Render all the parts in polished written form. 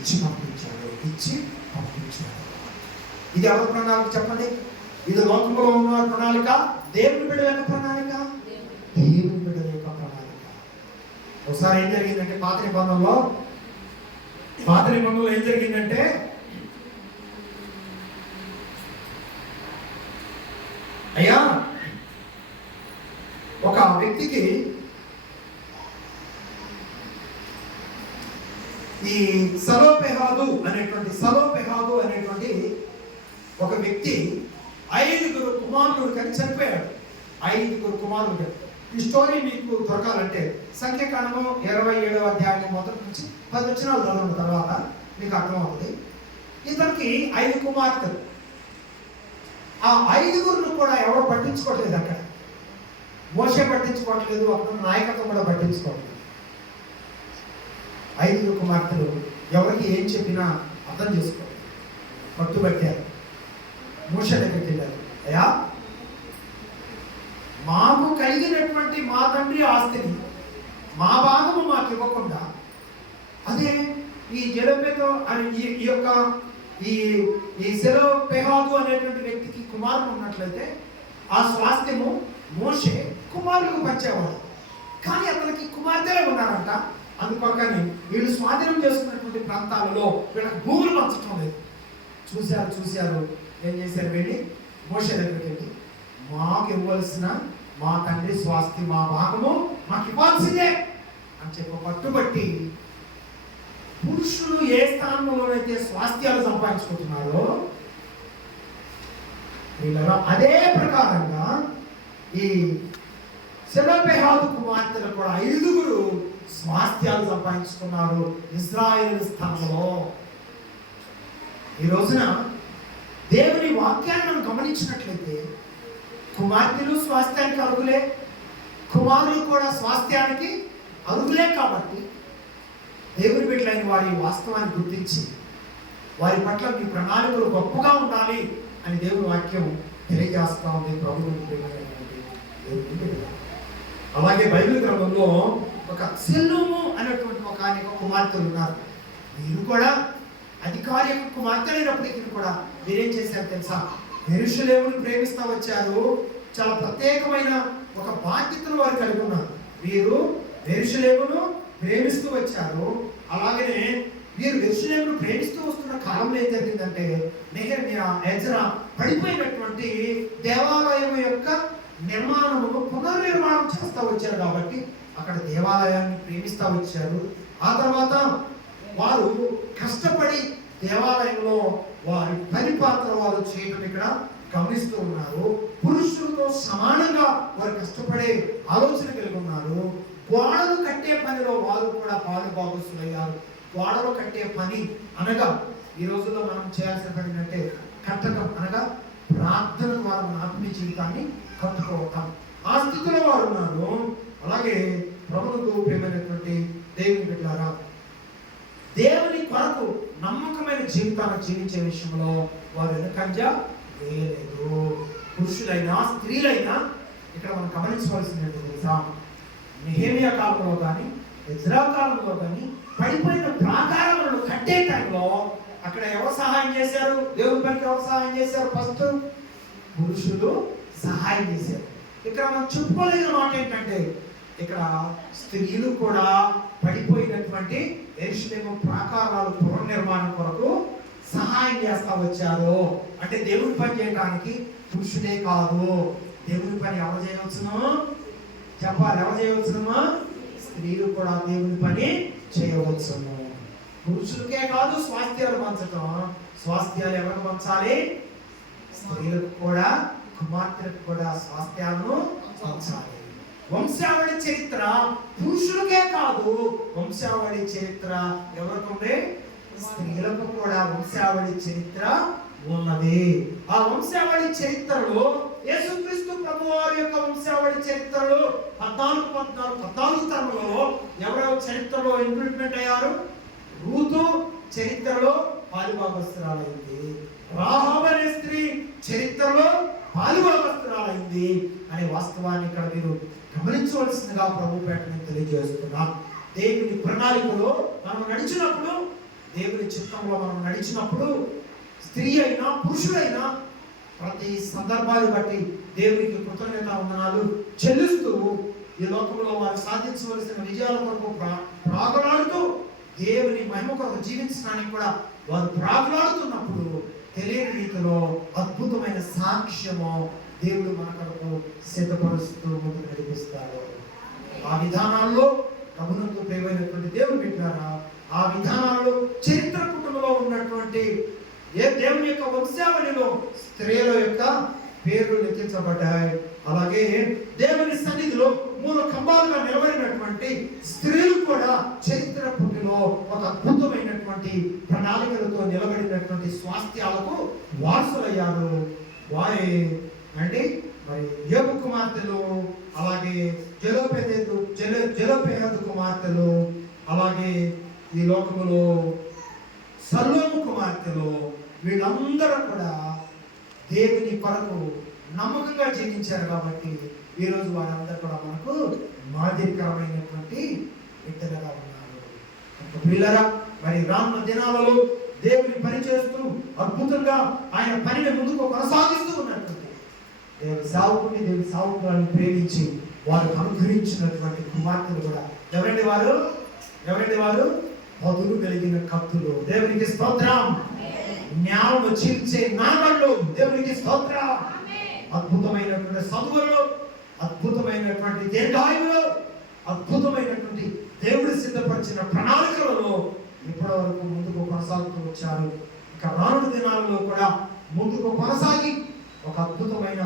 ఇచ్చి పంపించాడు. ఇది ఎవరి ప్రణాళిక చెప్పండి? ఇది లోకంలో ఉన్న ప్రణాళిక, దేవుని బిడ్డల యొక్క ప్రణాళిక, దేవుని బిడ్డల యొక్క ప్రణాళిక. ఒకసారి ఏం జరిగిందంటే పాత నిబంధనలో ఏం జరిగిందంటే, అయ్యా ఒక వ్యక్తికి ఈ సలోపెహాదు అనేటువంటి ఒక వ్యక్తి 5 కుమారులు కానీ చనిపోయాడు. 5 కుమారులు. ఈ స్టోరీ మీకు దొరకాలంటే సంఖ్యాకాండము 27వ అధ్యాయం మొదటి నుంచి 10 వచనాలు చదవడం తర్వాత మీకు అర్థమవుతుంది. ఇతనికి 5 కుమార్తెలు. ఆ 5గురిని కూడా ఎవరో పట్టించుకోవట్లేదు. అక్కడ మోషే పట్టించుకోవట్లేదు, అక్కడ నాయకత్వం కూడా పట్టించుకోవట్లేదు. 5 కుమార్తెలు ఎవరికి ఏం చెప్పినా అర్థం చేసుకోవాలి, పట్టుబట్టారు. మోషే దగ్గరికి వెళ్ళారు. అయ్యా, మాకు కలిగినటువంటి మా తండ్రి ఆస్తిని మా భాగము మాకు ఇవ్వకుండా, అదే ఈ జెరబెతో ఈ సెలోపెహాదు అనేటువంటి వ్యక్తికి కుమారుడు ఉన్నట్లయితే ఆ స్వాస్థ్యము మోషే కుమారులకు పంచేవాడు. కానీ అతనికి కుమార్తెలే ఉన్నారంట. అందుకోకని వీళ్ళు స్వాధీనం చేసుకున్నటువంటి ప్రాంతాలలో వీళ్ళకి భూములు పంచడం లేదు. చూశారు ఏం చేశారు? వెళ్ళి మోషే దగ్గరికి వెళ్ళి, మాకు ఇవ్వాల్సిన మా తండ్రి స్వాస్థ్యం, మా భాగము మాకు ఇవ్వాల్సిందే అని చెప్పి పట్టుబట్టి, పురుషులు ఏ స్థానంలోనైతే స్వాస్థ్యాలు సంపాదించుకుంటున్నారో వీళ్ళలో అదే ప్రకారంగా ఈ సెలోపెహాదు కుమార్తెలు కూడా 5 స్వాస్థ్యాలు సంపాదించుకున్నారు ఇశ్రాయేలు స్థానంలో. ఈ రోజున దేవుని వాక్యాన్ని మనం గమనించినట్లయితే కుమార్తెలు స్వాస్థ్యానికి అర్హులే, కుమారులు కూడా స్వాస్థ్యానికి అర్హులే. కాబట్టి దేవుని బిడ్డలైన వారి వాస్తవాన్ని గుర్తించి వారి పట్ల మీ ప్రణాళికలు గొప్పగా ఉండాలి అని దేవుని వాక్యం తెలియజేస్తా ఉంది. ప్రభుత్వం అలాగే బైబిల్ గ్రంథంలో ఒక సెల్లూము అనేటువంటి ఒక కుమార్తెలు ఉన్నారు. మీరు కూడా అధికారి యొక్క కుమార్తెలైనప్పటికీ కూడా మీరేం చేశారు తెలుసా? యెరూషలేమును ప్రేమిస్తూ వచ్చారు. చాలా ప్రత్యేకమైన ఒక బాధ్యతను వారు కలిగి ఉన్నారు. వీరు యెరూషలేమును ప్రేమిస్తూ వచ్చారు. అలాగనే వీరు యెరూషలేమును ప్రేమిస్తూ వస్తున్న కాలంలో ఏం జరిగిందంటే, నెహెమ్యా, ఎజ్రా పడిపోయినటువంటి దేవాలయం యొక్క నిర్మాణమును పునర్నిర్మాణం చేస్తూ వచ్చారు. కాబట్టి అక్కడ దేవాలయాన్ని ప్రేమిస్తూ వచ్చారు. ఆ తర్వాత వారు కష్టపడి దేవాలయంలో వారి పని పాత్ర వారు చేయడం ఇక్కడ గమనిస్తూ ఉన్నారు. పురుషులతో సమానంగా వారు కష్టపడే ఆలోచన కలిగి ఉన్నారు. గోడలు కట్టే పనిలో వారు కూడా పాలుభాగస్తులయ్యారు. గోడలు కట్టే పని అనగా ఈ రోజుల్లో మనం చేయాల్సిన పని అంటే కట్టడం అనగా ప్రార్థన ద్వారా మన ఆత్మీయ జీవితాన్ని కట్టుకోవటం. ఆ స్థితిలో వారు ఉన్నారు. అలాగే ప్రభువుకు ప్రియమైనటువంటి దేవుని బిడ్డలారా, దేవుని కొరకు నమ్మకమైన జీవితాన్ని జీవించే విషయంలో వారు వెనుకంజ వేయలేదు. పురుషులైనా స్త్రీలైనా ఇక్కడ మనం గమనించవలసింది ఏంటో తెలుసా? నెహెమ్యా కాలంలో కానీ ఎజ్రా కాలంలో కానీ పడిపోయిన ప్రాకారములను కట్టే టైంలో అక్కడ ఎవరు సహాయం చేశారు? దేవుని పనికి ఎవరు సహాయం చేశారు? ఫస్ట్ పురుషులు సహాయం చేశారు. ఇక్కడ మనం చెప్పుకోలేని మాట ఏంటంటే, ఇక్కడ స్త్రీలు కూడా పడిపోయినటువంటి యెరూషలేము ప్రాకారాలు పునర్నిర్మాణం కొరకు సహాయం చేస్తా వచ్చారు. అంటే దేవుని పని చేయడానికి పురుషులే కాదు, దేవుని పని ఎవరు చేయవచ్చును? చెప్పాలి, ఎవరు చేయవచ్చునమ్మా? స్త్రీలు కూడా దేవుని పని చేయవచ్చును. పురుషులకే కాదు స్వాస్థ్యాలు పంచటం. స్వాస్థ్యాలు ఎవరికి పంచాలి? స్త్రీలకు కూడా, కుమార్తెలకు కూడా స్వాస్థ్యాలను పంచాలి. వంశావళి చరిత్ర పురుషులకే కాదు, వంశావళి చరిత్ర ఎవరికి ఉంది? స్త్రీలకు కూడా వంశావళి చరిత్ర ఉన్నది. ఆ వంశావళి చరిత్రలో యేసుక్రీస్తు ప్రభువారి యొక్క వంశావళి చరిత్రలో 14 తరములలో ఎవరెవరు చరిత్రలో ఇంప్లిమెంట్ అయ్యారు? రూతు చరిత్రలో పాలుభాగస్తురాలైంది. రాహాబు అనే స్త్రీ చరిత్రలో పాలుభాగస్తురాలైంది అనే వాస్తవాన్ని ఇక్కడ మీరు గమనించవలసిందిగా ప్రభు పేట నేను తెలియజేస్తున్నా. దేవుని ప్రణాళికలో మనం నడిచినప్పుడు దేవుని చిత్తంలో మనం నడిచినప్పుడు స్త్రీ అయినా పురుషుడైనా ప్రతి సందర్భాలు బట్టి దేవునికి కృతజ్ఞత వందనాలు చెల్లిస్తూ ఈ లోకంలో వారు సాధించవలసిన విజయాల కొరకు ప్రాగలాడుతూ దేవుని మహిమ కొరకు జీవించడానికి కూడా వారు ప్రాగలాడుతున్నప్పుడు తెలియని రీతిలో అద్భుతమైన సాక్ష్యము దేవుడు మన కొరకు సిద్ధపరుస్తూ ముందుకు నడిపిస్తాడు. ఆ విధానాల్లో ప్రభునందు ప్రియమైనటువంటి దేవుడు పెట్టారా, ఆ విధానాల్లో చరిత్ర కుటుంబంలో ఉన్నటువంటి ఏ దేవుని యొక్క వంశావళిలో స్త్రీల యొక్క పేర్లు లెక్కించబడ్డాయి. అలాగే దేవుని సన్నిధిలో మూల కంబాలుగా నిలబడినటువంటి స్త్రీలు కూడా చరిత్ర పుట్టిలో ఒక అద్భుతమైనటువంటి ప్రణాళికలతో నిలబడినటువంటి స్వాస్థ్యాలకు వారసులయ్యారు. వారి అంటే మరి యోబు కుమార్తెలు, అలాగే జలోపేదు కుమార్తెలు, అలాగే ఈ లోకములో సల్లోము కుమార్తెలు, వీళ్ళందరూ కూడా దేవుని కొరకు నమ్మకంగా జీవించారు. కాబట్టి ఈరోజు వారందరూ కూడా మనకు మాదిరికరమైనటువంటి వ్యక్తులుగా ఉన్నారు. పిల్లరా, మరి రానున్న దినాలలో దేవుని పని చేస్తూ అద్భుతంగా ఆయన పనిని ముందుకు కొనసాగిస్తూ ఉన్నటువంటి దేవుని సావుకుని ప్రేమించి వారు అనుగ్రహించినటువంటి కుమార్తెలు కూడా ఎవరండి వారు పదులు కలిగిన కత్తులు. దేవునికి స్తోత్రం. జ్ఞానము చీల్చే నాగళ్ళు. దేవునికి స్తోత్రం. అద్భుతమైనటువంటి చదువులు, అద్భుతమైనటువంటి దీర్ఘాయువులు, అద్భుతమైనటువంటి దేవుడు సిద్ధపరిచిన ప్రణాళికలలో ఇప్పటి వరకు ముందుకు కొనసాగుతూ వచ్చారు. ఇక రానున్న దినాలలో కూడా ముందుకు కొనసాగి ఒక అద్భుతమైన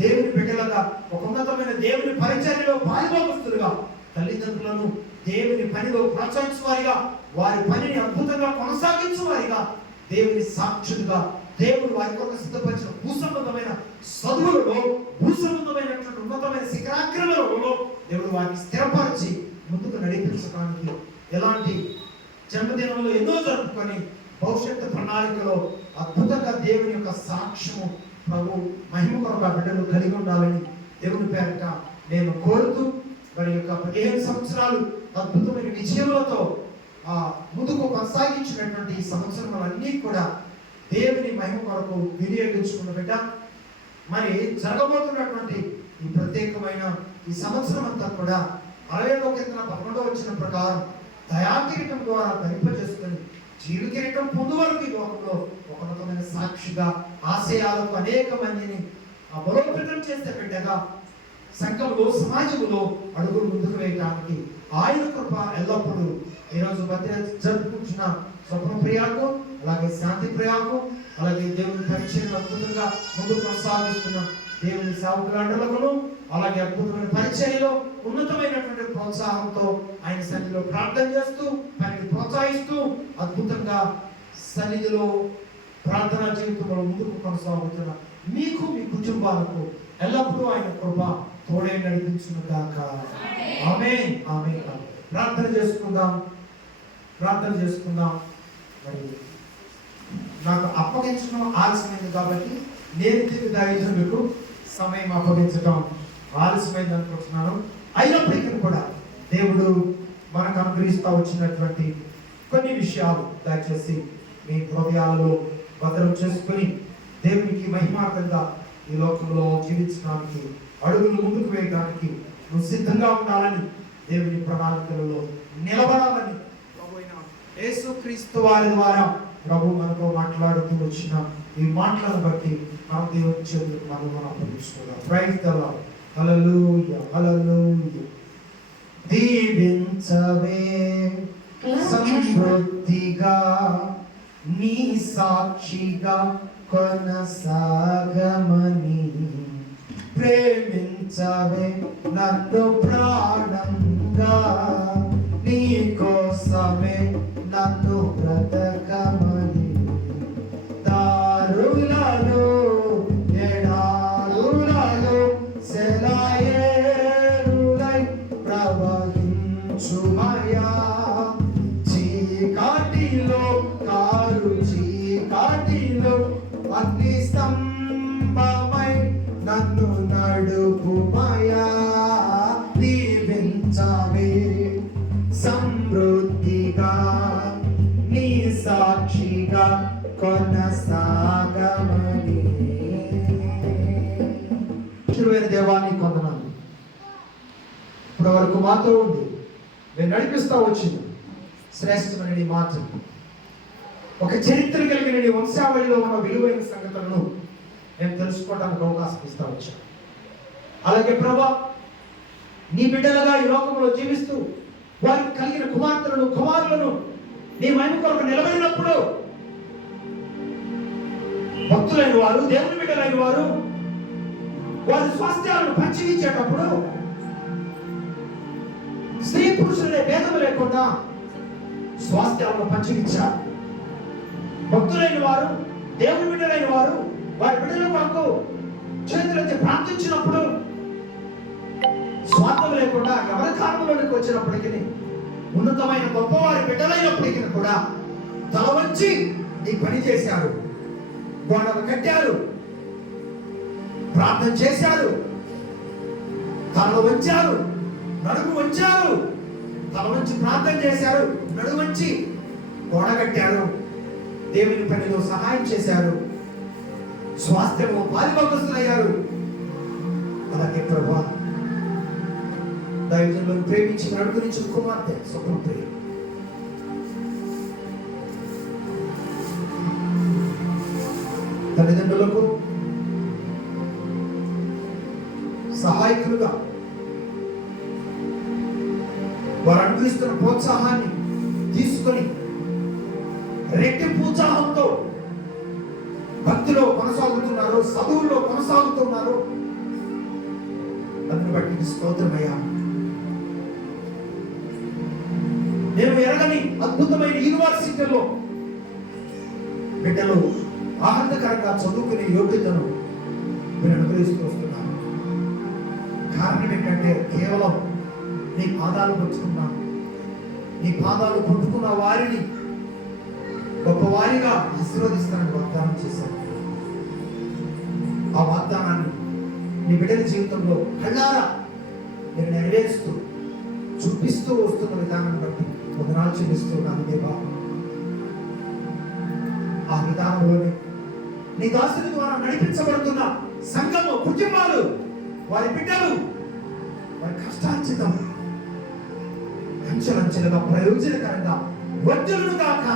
దేవుని బిడ్డలుగా, ఒక ఉన్నతమైన దేవుని పరిచర్యలో పాల్గొస్తులుగా, తల్లిదండ్రులను దేవుని పనిలో ప్రోత్సహించువారిగా, వారి పనిని అద్భుతంగా కొనసాగించువారిగా, దేవుని సాక్షులుగా, దేవుడు వారి కొరకు సిద్ధపరిచిన భూసంబంధమైన చదువులలో, భూసంబంధమైనటువంటి ఉన్నతమైన శిఖరాగ్రమలలో దేవుడు వారిని స్థిరపరిచి ముందుకు నడిపించడానికి ఎలాంటి జన్మదినంలో ఎన్నో జరుపుకొని భవిష్యత్తు ప్రణాళికలో అద్భుతంగా దేవుని యొక్క సాక్ష్యము ప్రభు మహిమ కొరకు బిడ్డలు కలిగి ఉండాలని దేవుని పేరిట నేను కోరుతూ, వారి యొక్క 15 సంవత్సరాలు అద్భుతమైన విజయములతో ముందుకు కొనసాగించినటువంటి ఈ సంవత్సరాలన్నీ కూడా దేవుని మహిమ కొరకు వినియోగించుకున్న బిడ్డ, మరి జరగబోతున్నటువంటి ఈ ప్రత్యేకమైన ఈ సంవత్సరం అంతా కూడా 60వ కీర్తన 11వ వచనం ప్రకారం దయాకిరీటం ద్వారా ధరింపజేసుకొని జీవి కిరీటం పొందు వరకు ఈ లోకంలో ఒక రకమైన సాక్షిగా ఆశయాలకు అనేక మందిని బలోపేతం చేసే బిడ్డగా సంఘంలో, సమాజంలో అడుగులు ముందుకు వేయడానికి ఆయన కృప ఎల్లప్పుడూ ఈరోజు మధ్య జరుపుకుంటున్న స్వప్న ప్రియాకు, అలాగే శాంతి ప్రియాకు, అలాగే దేవుని పరిచయం అద్భుతంగా ముందుకు కొనసాగిస్తున్న దేవుని సేవకులందరికీ, అలాగే అద్భుతమైన పరిచయంలో ఉన్నతమైనటువంటి ప్రోత్సాహంతో ఆయన సన్నిధిలో ప్రార్థన చేస్తూ పనిని ప్రోత్సహిస్తూ అద్భుతంగా సన్నిధిలో ప్రార్థనా జీవితంలో ముందుకు కొనసాగుతున్న మీకు, మీ కుటుంబాలకు ఎల్లప్పుడూ ఆయన కృప తోడే నడిపించును గాక. ఆమేన్, ఆమేన్. ప్రార్థన చేసుకుందాం. మరి నాకు అప్పగించడం ఆలస్యమైంది కాబట్టి నేను తిరిగి దైవజనులకు సమయం అప్పగించడం ఆలస్యమైంది అనుకుంటున్నాను. అయినప్పటికీ కూడా దేవుడు మనకు అనుగ్రహిస్తూ వచ్చినటువంటి కొన్ని విషయాలు దయచేసి మీ హృదయాలలో భద్రం చేసుకుని దేవునికి మహిమార్థంగా ఈ లోకంలో జీవించడానికి, అడుగులు ముందుకు వేయడానికి నువ్వు సిద్ధంగా ఉండాలని, దేవుని ప్రణాళికలలో నిలబడాలని యేసుక్రీస్తు వారి ద్వారా ప్రభు మనతో మాట్లాడుతూ వచ్చిన ఈ మాటలను బట్టి మనం దేవుని చేతులకు మనం అప్పగించుకుందాం. Praise the Lord. Hallelujah, hallelujah. దీవించవే సమృద్ధిగా నీ సాక్షిగా కొనసాగమని, ప్రేమించవే నన్ను ప్రాణంగా, నీ కోసమే నన్ను బ్రతకమని, దారులలో ఎడారులలో సెలయేరులై ప్రవహించుమయా, చీకటిలో కారు చీకటిలో అగ్ని స్తంభమై నన్ను నడుపుమయా, దీవించవే సమృద్ధిగా నీ సాక్షిగా కొనసాగమని. దేవాన్ని కొందనాలు ఇప్పుడు వరకు మాతో ఉండి నేను నడిపిస్తా వచ్చింది శ్రేష్టమైన నీ మాటలు, ఒక చరిత్ర కలిగిన నీ వంశావళిలో ఉన్న విలువైన సంగతులను నేను తెలుసుకోవడానికి అవకాశం ఇస్తా వచ్చాను. అలాగే ప్రభా, నీ బిడ్డలుగా ఈ లోకంలో జీవిస్తూ వారికి కలిగిన కుమార్తెలను కుమారులను నీ మహిమ కొరకు నిలబడినప్పుడు భక్తులైన వారు, దేవుని బిడ్డలైన వారు వారి స్వాస్థ్యాలను పంచిగించేటప్పుడు స్త్రీ పురుషులనే భేదము లేకుండా స్వాస్థ్యాలను పంచిగించారు. భక్తులైన వారు, దేవుని బిడ్డలైన వారు వారి బిడ్డల కొరకు చేతులెత్తి ప్రార్థించినప్పుడు స్వార్థం లేకుండా ఎవరి కాలంలోనికి వచ్చినప్పటికీ ఉన్నతమైన గొప్పవారి బిడ్డలైనప్పటికీ కూడా తల వంచి ఈ పని చేశారు. గోడలు కట్టారు, ప్రార్థన చేశారు, తల వంచారు, నడుము వంచారు, తల వంచి ప్రార్థన చేశారు, నడుము వంచి గోడ కట్టారు, దేవుని పనిలో సహాయం చేశారు, స్వాస్థ్యము పాలిభాగస్తులయ్యారు. అలాగే ప్రభువా, దైవజనులను ప్రేమించి నడుగురించి కుమార్తె స్వప్నప్రియ తల్లిదండ్రులకు సహాయకులుగా వారు అనుభవిస్తున్న ప్రోత్సాహాన్ని తీసుకొని రెట్టింపు ఉత్సాహంతో భక్తిలో కొనసాగుతున్నారు, చదువుల్లో కొనసాగుతున్నారు. అందుని బట్టి స్తోత్రమయ్యా. నేను ఎరగని అద్భుతమైన యూనివర్సిటీలో బిడ్డలు ఆనందకరంగా చదువుకునే యోగ్యతను మీరు అనుగ్రహిస్తూ వస్తున్నాను. కారణం ఏంటంటే కేవలం నీ పాదాలు పట్టుకున్నాను, నీ పాదాలు పట్టుకున్న వారిని గొప్పవారిగా ఆశీర్వదిస్తానని వాగ్దానం చేశాను. ఆ వాగ్దానాన్ని నీ బిడ్డల జీవితంలో కళ్ళారా నేను నెరవేరుస్తూ చూపిస్తూ వస్తున్న విధానాన్ని బట్టి వందనాలు చెల్లిస్తున్నాను దేవా. ఆ విధానంలోనే నీ దాసుని ద్వారా నడిపించబడుతున్న సంఘము, కుటుంబాలు, వారి బిడ్డలు, వారి కష్టార్జితం అంచెలంచెలుగా ప్రయోజనకరంగా వర్ధులను కాక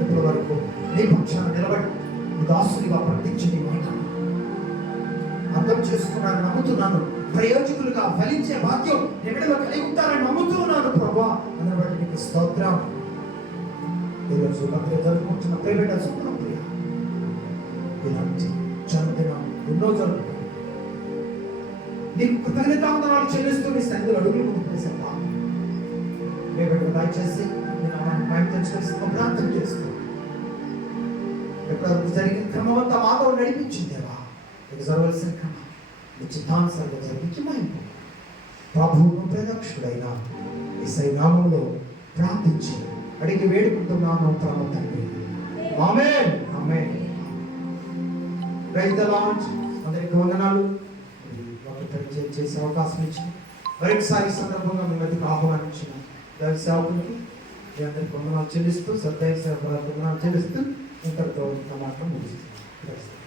ఇప్పటి వరకు నీ పక్షాన నిలబడి నీ దాసునిగా ప్రకటించి నీ మాట అర్థం చేసుకున్నాను, నమ్ముతున్నాను. ప్రయోజకులుగా ఫలించే భాగ్యం ఎక్కడో కలిగి ఉంటారని నమ్ముతూ ఉన్నాను ప్రభా. అందుని బట్టి నీకు స్తోత్రం. ఈరోజు భక్తులు జరుపుకుంటున్న ప్రేమిట సుప్రప్రియ ఇలాంటి జన్మదినం ఎన్నో జరుపుకో నీకు కృతజ్ఞతావందనాలు చెల్లిస్తూ నీ సన్నిధిలో అడుగులు ముందుకు వేసావా. రేపటి దయచేసి నేను మైండ్ తెచ్చుకొని ప్రార్థన చేస్తూ ఎప్పుడు జరిగిన క్రమమంతా మాతో నడిపించిందేవా. నీకు జరగవలసిన క్రమం నీ చిత్తానుసారంగా జరిగించి మైండ్ ప్రభువును ప్రేరక్షుడైన యేసయ్య నామములో ప్రార్థించి అడిగి వేడుకుంటున్నాను పరమ తండ్రి. Amen, amen. Praise the Lord. అందరికీ వందనాలు. పరిచయం చేసే అవకాశం ఇచ్చి మరొకసారి సందర్భంగా మీ మధ్యకు ఆహ్వానించిన దైవ సేవకులకి మీ అందరికీ వందనాలు చెల్లిస్తూ, సద్దైవ సేవకులకు వందనాలు చెల్లిస్తూ ఇంతటితో మాత్రం ముగిస్తున్నాను.